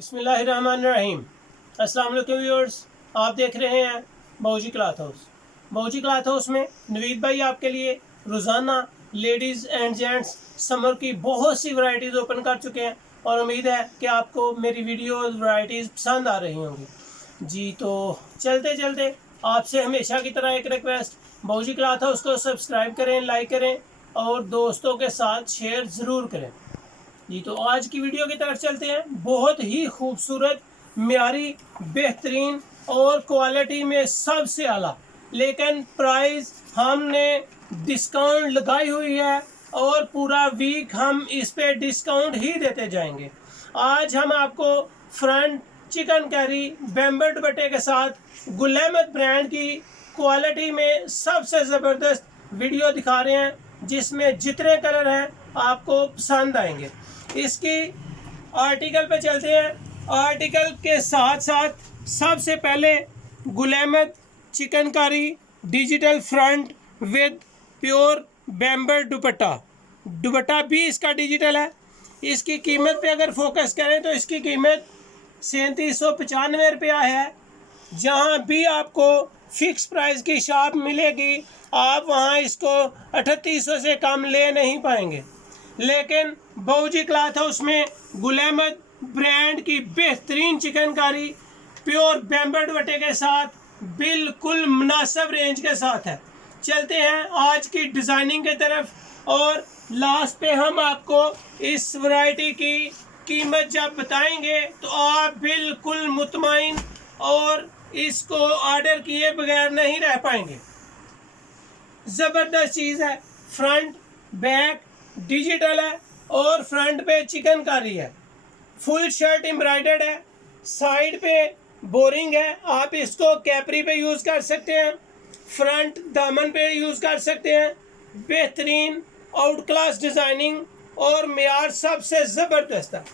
बिस्मिल्लाहिर्रहमानिर्रहीम। अस्सलाम वालेकुम व्यूअर्स, आप देख रहे हैं बाऊजी क्लॉथ हाउस। बाऊजी क्लॉथ हाउस में नवीद भाई आपके लिए रोज़ाना लेडीज़ एंड जेंट्स समर की बहुत सी वैरायटीज़ ओपन कर चुके हैं और उम्मीद है कि आपको मेरी वीडियो वैरायटीज़ पसंद आ रही होंगी। जी तो चलते चलते आपसे हमेशा की तरह एक रिक्वेस्ट, बाऊजी क्लॉथ हाउस को सब्सक्राइब करें, लाइक करें और दोस्तों के साथ शेयर ज़रूर करें। जी तो आज की वीडियो की तरफ चलते हैं। बहुत ही खूबसूरत, म्यारी, बेहतरीन और क्वालिटी में सबसे आला, लेकिन प्राइस हमने डिस्काउंट लगाई हुई है और पूरा वीक हम इस पे डिस्काउंट ही देते जाएंगे। आज हम आपको फ्रंट चिकन कैरी बैम्बर दुपट्टे के साथ गुल अहमद ब्रांड की क्वालिटी में सबसे ज़बरदस्त वीडियो दिखा रहे हैं, जिसमें जितने कलर हैं आपको पसंद आएंगे। इसकी आर्टिकल पे चलते हैं। आर्टिकल के साथ साथ सबसे पहले Gul Ahmed chikankari digital front with pure बैम्बर dupatta भी इसका डिजिटल है। इसकी कीमत पे अगर फोकस करें तो इसकी कीमत 3795 रुपया है। जहाँ भी आपको फिक्स प्राइस की शॉप मिलेगी आप वहाँ इसको 3800 से कम ले नहीं पाएंगे, लेकिन बाऊजी क्लॉथ हाउस में गुल अहमद ब्रांड की बेहतरीन चिकनकारी प्योर बैम्बर दुपट्टे के साथ बिल्कुल मुनासिब रेंज के साथ है। चलते हैं आज की डिज़ाइनिंग की तरफ और लास्ट पे हम आपको इस वैरायटी की कीमत जब बताएंगे तो आप बिल्कुल मुतमईन और इसको ऑर्डर किए बगैर नहीं रह पाएंगे। ज़बरदस्त चीज़ है। फ्रंट बैक डिजिटल है और फ्रंट पे चिकनकारी है। फुल शर्ट एम्ब्रॉयडर्ड है, साइड पे बोरिंग है। आप इसको कैपरी पे यूज़ कर सकते हैं, फ्रंट दामन पे यूज़ कर सकते हैं। बेहतरीन आउट क्लास डिज़ाइनिंग और मेयार सबसे ज़बरदस्त है।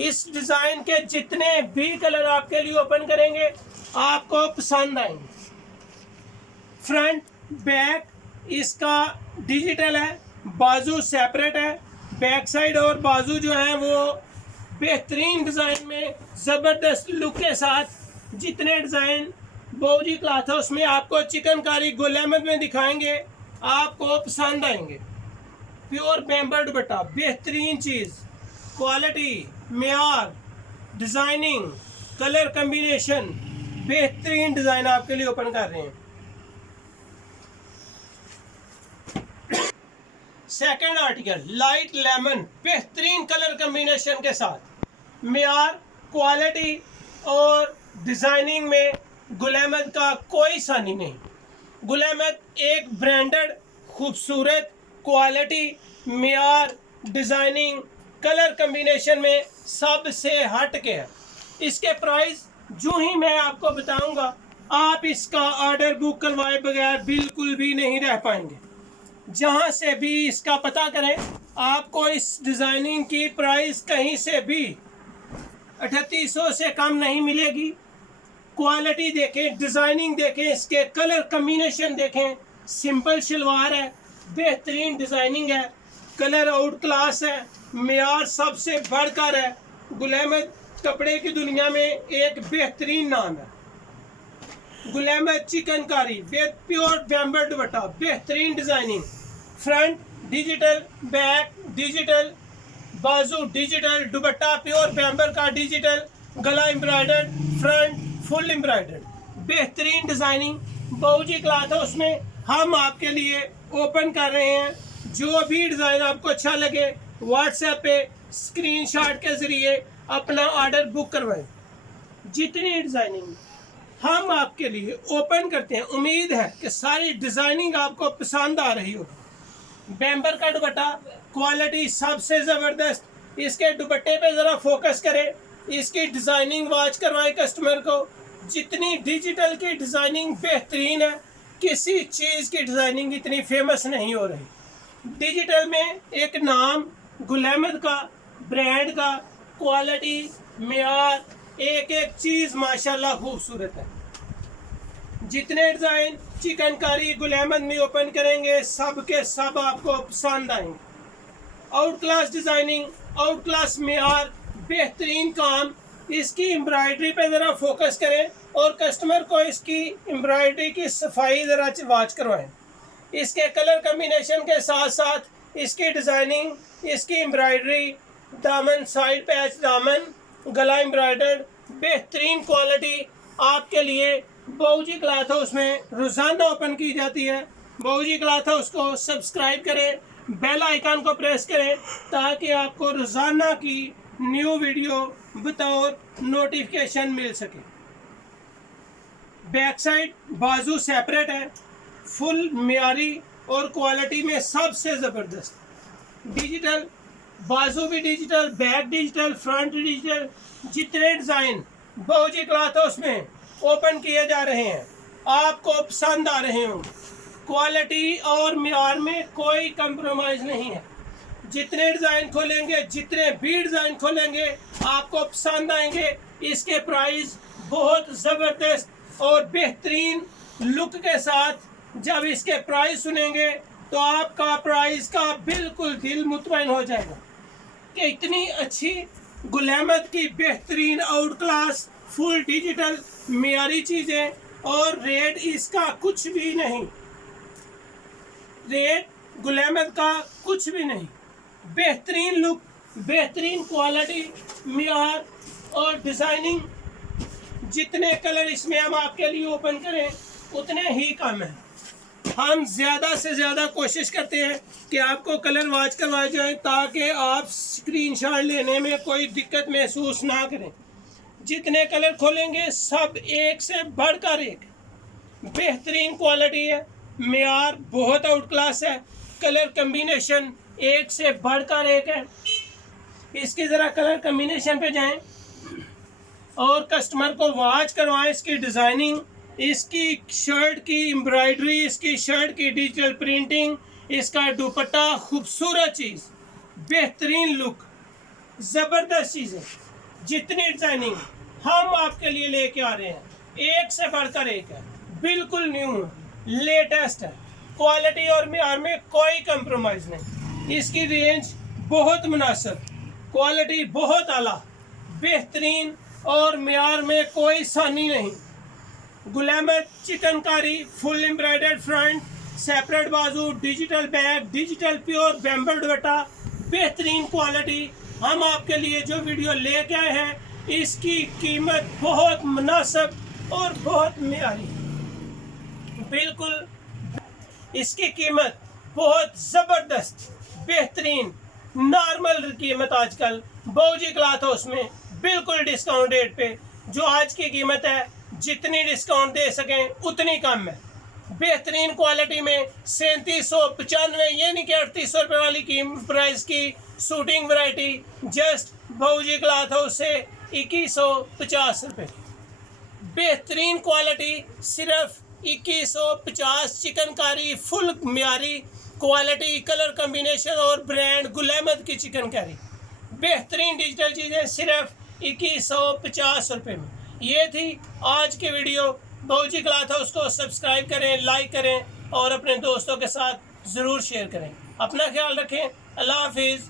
इस डिज़ाइन के जितने भी कलर आपके लिए ओपन करेंगे आपको पसंद आएंगे। फ्रंट बैक इसका डिजिटल है, बाजू सेपरेट है। बैक साइड और बाजू जो है वो बेहतरीन डिज़ाइन में ज़बरदस्त लुक के साथ जितने डिज़ाइन बाऊजी क्लॉथ हाउस में आपको चिकनकारी गुल अहमद में दिखाएंगे आपको पसंद आएंगे। प्योर बैम्बर दुपट्टा, बेहतरीन चीज़, क्वालिटी, मेयार, डिज़ाइनिंग, कलर कम्बिनेशन, बेहतरीन डिज़ाइन आपके लिए ओपन कर रहे हैं। सेकंड आर्टिकल लाइट लेमन, बेहतरीन कलर कम्बिनेशन के साथ मेयार, क्वालिटी और डिज़ाइनिंग में गुल अहमद का कोई सानी नहीं। गुल अहमद एक ब्रांडेड खूबसूरत क्वालिटी, मेयार, डिज़ाइनिंग, कलर कम्बिनेशन में सबसे हट के है। इसके प्राइस जो ही मैं आपको बताऊंगा आप इसका ऑर्डर बुक करवाए बगैर बिल्कुल भी नहीं रह पाएंगे। जहाँ से भी इसका पता करें आपको इस डिज़ाइनिंग की प्राइस कहीं से भी 3800 से कम नहीं मिलेगी। क्वालिटी देखें, डिज़ाइनिंग देखें, इसके कलर कम्बिनेशन देखें। सिंपल शलवार है, बेहतरीन डिज़ाइनिंग है, कलर आउट क्लास है, मेयार सबसे बढ़कर है। गुल अहमद कपड़े की दुनिया में एक बेहतरीन नाम है। गुल अहमद चिकनकारी प्योर बैम्बर दुपट्टा, बेहतरीन designing, front digital, back digital, बाजू डिजिटल, दुपट्टा प्योर बैम्बर का डिजिटल, गला एम्ब्रॉयडर्ड, फ्रंट फुल एम्ब्रॉयडर्ड, बेहतरीन डिज़ाइनिंग बाऊजी क्लॉथ हाउस में हम आपके लिए ओपन कर रहे हैं। जो भी डिज़ाइन आपको अच्छा लगे व्हाट्सएप पे स्क्रीनशॉट के ज़रिए अपना ऑर्डर बुक करवाएं। जितनी डिज़ाइनिंग हम आपके लिए ओपन करते हैं, उम्मीद है कि सारी डिज़ाइनिंग आपको पसंद आ रही हो। बैम्बर का दुपट्टा, क्वालिटी सबसे ज़बरदस्त। इसके दुपट्टे पे ज़रा फोकस करें, इसकी डिज़ाइनिंग वॉच करवाएं कस्टमर को। जितनी डिजिटल की डिज़ाइनिंग बेहतरीन है, किसी चीज़ की डिज़ाइनिंग इतनी फेमस नहीं हो रही। डिजिटल में एक नाम गुल अहमद का, ब्रांड का, क्वालिटी, मेयार, एक एक चीज़ माशाल्लाह खूबसूरत है। जितने डिज़ाइन चिकनकारी गुल अहमद में ओपन करेंगे सब के सब आपको पसंद आएंगे। Out class designing, out class मेयार, बेहतरीन काम, इसकी एम्ब्रॉयडरी पे ज़रा फोकस करें और कस्टमर को इसकी एम्ब्रॉयडरी की सफाई ज़रा वॉच करवाएं। इसके कलर कम्बिनेशन के साथ साथ इसकी डिज़ाइनिंग, इसकी एम्ब्रॉयडरी, दामन, साइड पैच दामन, गला एम्ब्रॉयडर्ड, बेहतरीन क्वालिटी आपके लिए बाबूजी क्लॉथ हाउस में रोज़ाना ओपन की जाती है। बाबूजी क्लॉथ हाउस को सब्सक्राइब करें, बेल आइकन को प्रेस करें ताकि आपको रोज़ाना की न्यू वीडियो बतौर नोटिफिकेशन मिल सके। बैक साइड बाजू सेपरेट है, फुल मियारी और क्वालिटी में सबसे ज़बरदस्त। डिजिटल बाजू भी digital, back digital, front digital. जितने डिज़ाइन बाबूजी क्लॉथ हाउस में ओपन किए जा रहे हैं आपको पसंद आ रहे होंगे। क्वालिटी और मियार में कोई कंप्रोमाइज़ नहीं है। जितने डिज़ाइन खोलेंगे, जितने भी डिज़ाइन खोलेंगे आपको पसंद आएंगे। इसके प्राइस बहुत ज़बरदस्त और बेहतरीन लुक के साथ जब इसके प्राइस सुनेंगे तो आपका प्राइस का बिल्कुल दिल मुतमईन हो जाएगा कि इतनी अच्छी गुल अहमद की बेहतरीन आउट क्लास फुल डिजिटल मियारी चीज़ें और रेट इसका कुछ भी नहीं। रेट गुल अहमद का कुछ भी नहीं। बेहतरीन लुक, बेहतरीन क्वालिटी, मियार और डिज़ाइनिंग। जितने कलर इसमें हम आपके लिए ओपन करें उतने ही कम है। हम ज़्यादा से ज़्यादा कोशिश करते हैं कि आपको कलर वॉच करवाए जाए ताकि आप स्क्रीनशॉट लेने में कोई दिक्कत महसूस ना करें। जितने कलर खोलेंगे सब एक से बढ़कर एक बेहतरीन क्वालिटी है। मियार बहुत आउट क्लास है, कलर कम्बिनेशन एक से बढ़कर एक है। इसकी ज़रा कलर कम्बिनेशन पे जाएं और कस्टमर को वॉच करवाएं इसकी डिज़ाइनिंग, इसकी शर्ट की एम्ब्रॉयडरी, इसकी शर्ट की डिजिटल प्रिंटिंग, इसका दुपट्टा, खूबसूरत चीज़, बेहतरीन लुक, ज़बरदस्त चीज़ें। जितनी डिज़ाइनिंग हम आपके लिए लेके आ रहे हैं एक से बढ़कर एक है, बिल्कुल न्यू है, लेटेस्ट है। क्वालिटी और मियार में कोई कंप्रोमाइज़ नहीं। इसकी रेंज बहुत मुनासिब, क्वालिटी बहुत आला, बेहतरीन और मियार में कोई सानी नहीं। Gul Ahmed chikankari, full embroidered front, separate बाजू, digital bag, digital pure बैम्बर dupatta, बेहतरीन क्वालिटी। हम आपके लिए जो वीडियो लेके आए हैं इसकी कीमत बहुत मुनासिब और बहुत मियारी, बिल्कुल इसकी कीमत बहुत ज़बरदस्त, बेहतरीन नॉर्मल कीमत आजकल बाबूजी क्लॉथ हाउस में बिल्कुल डिस्काउंट रेट पे। जो आज की कीमत है जितनी डिस्काउंट दे सकें उतनी कम है। बेहतरीन क्वालिटी में 3795, ये नहीं कि 3800 रुपये वाली प्राइस की suiting variety just Babuji cloth house से 2150 रुपये। बेहतरीन क्वालिटी सिर्फ 2150। चिकनकारी फुल मियारी क्वालिटी, कलर कम्बिनेशन और ब्रांड गुल अहमद की चिकनकारी। बेहतरीन डिजिटल चीज़ें सिर्फ 2150 रुपये में। ये थी आज की वीडियो। बाबूजी क्लॉथ हाउस को सब्सक्राइब करें, लाइक करें और अपने दोस्तों के साथ ज़रूर शेयर करें। अपना ख्याल रखें। अल्लाह हाफिज़।